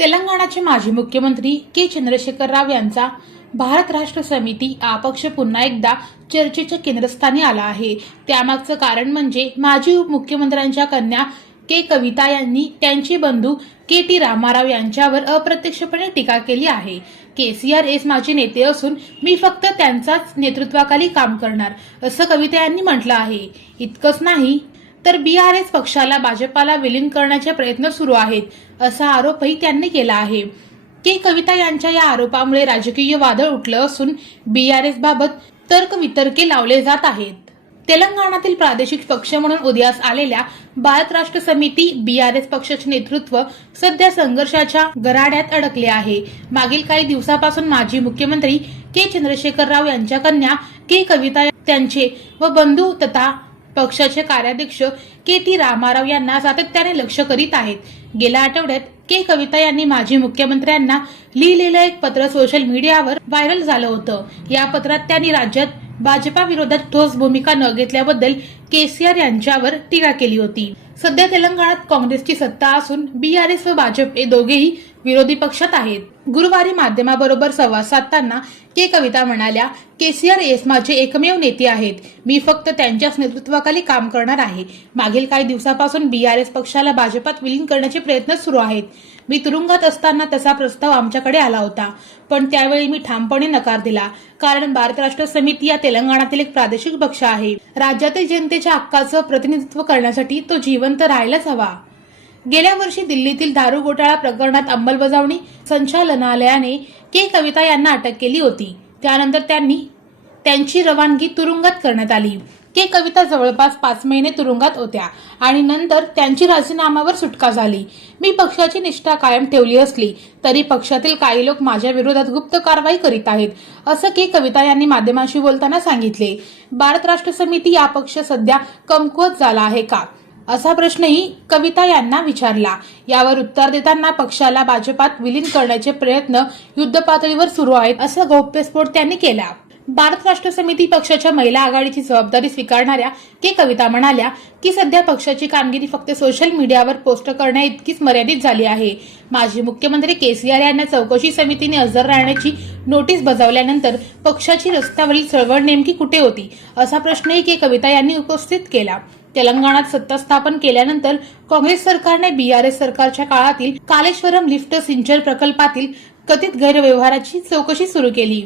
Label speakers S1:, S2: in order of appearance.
S1: तेलंगणाचे माजी मुख्यमंत्री के चंद्रशेखर राव यांचा भारत राष्ट्र समिती अपक्ष पुन्हा एकदा चर्चेच्या केंद्रस्थानी आला आहे. त्यामागचं कारण म्हणजे माजी मुख्यमंत्र्यांच्या कन्या के कविता यांनी त्यांचे बंधू के टी रामाराव यांच्यावर अप्रत्यक्षपणे टीका केली आहे. के सी आर एस माझे नेते असून मी फक्त त्यांचाच नेतृत्वाखाली काम करणार असं कविता यांनी म्हटलं आहे. इतकंच नाही तर बी आर एस पक्षाला भाजपाला विलीन करण्याचे प्रयत्न सुरू आहेत असा आरोपही त्यांनी केला आहे. के. कविता यांच्या या आरोपामुळे राजकीय वादळ उठलं असून बी आर बाबत तर्कवितर्के लावले जात आहेत. तेलंगणातील प्रादेशिक पक्ष म्हणून उदयास आलेल्या भारत राष्ट्र समिती एस पक्षाचे नेतृत्व सध्या संघर्षाच्या गराड्यात अडकले आहे. मागील काही दिवसापासून माजी मुख्यमंत्री के. चंद्रशेखर राव यांच्या कन्या के. कविता त्यांचे व बंधू तथा पक्षाचे कार्याध्यक्ष के टी रामाराव यांना सातत्याने लक्ष करीत आहेत. गेल्या आठवड्यात के कविता यांनी माजी मुख्यमंत्र्यांना लिहिलेलं एक पत्र सोशल मीडियावर व्हायरल झालं होतं. या पत्रात त्यांनी राज्यात भाजपा विरोधात ठोस भूमिका न घेतल्याबद्दल केसीआर यांच्यावर टीका केली होती. सध्या तेलंगणात काँग्रेसची सत्ता असून बी आर एस व भाजप हे दोघेही विरोधी पक्षात आहेत. गुरुवारी माध्यमाबरोबर संवाद साधताना के कविता म्हणाल्या केसीआर एस माझे एकमेव नेते आहेत. मी फक्त त्यांच्याच नेतृत्वाखाली काम करणार आहे. मागील काही दिवसापासून बीआरएस पक्षाला भाजपात विलीन करण्याचे प्रयत्न सुरू आहेत. मी तुरुंगात असताना तसा प्रस्ताव आमच्याकडे आला होता. पण त्यावेळी मी ठामपणे नकार दिला. कारण भारत राष्ट्र समिती या तेलंगणातील एक प्रादेशिक पक्ष आहे. राज्यातील जनतेच्या हक्काचं प्रतिनिधित्व करण्यासाठी तो जिवंत राहायलाच हवा. गेल्या वर्षी दिल्लीतील दारू घोटाळा प्रकरणात अंमलबजावणी संचालनालयाने के कविता यांना अटक केली होती. त्यानंतर त्यांनी त्यांची रवानगी तुरुंगात करण्यात आली. के कविता जवळपास पाच महिने तुरुंगात होत्या आणि नंतर त्यांची राजीनामावर सुटका झाली. मी पक्षाची निष्ठा कायम ठेवली असली तरी पक्षातील काही लोक माझ्या विरोधात गुप्त कारवाई करीत आहेत असं के कविता यांनी माध्यमांशी बोलताना सांगितले. भारत राष्ट्र समिती या पक्ष सध्या कमकुवत झाला आहे का? असा प्रश्नही कविता यांना विचारला. यावर उत्तर देताना पक्षाला भाजपात विलीन करण्याचे प्रयत्न युद्धपातळीवर सुरू आहेत असा गौप्यस्फोट त्यांनी केला. भारत राष्ट्र समिती पक्षाच्या महिला आघाडीची जबाबदारी स्वीकारणाऱ्या के कविता म्हणाल्या की सध्या पक्षाची कामगिरी फक्त सोशल मीडियावर पोस्ट करण्या इतकीच मर्यादित झाली आहे. माजी मुख्यमंत्री केसीआर यांना चौकशी समितीने हजर राहण्याची नोटीस बजावल्यानंतर पक्षाची रस्त्यावरील चळवळ नेमकी कुठे होती असा प्रश्नही के कविता यांनी उपस्थित केला. तेलंगणात सत्ता स्थापन केल्यानंतर काँग्रेस सरकारने बीआरएस सरकारच्या काळातील कालेश्वरम लिफ्ट सिंचन प्रकल्पातील कथित गैरव्यवहाराची चौकशी सुरू केली.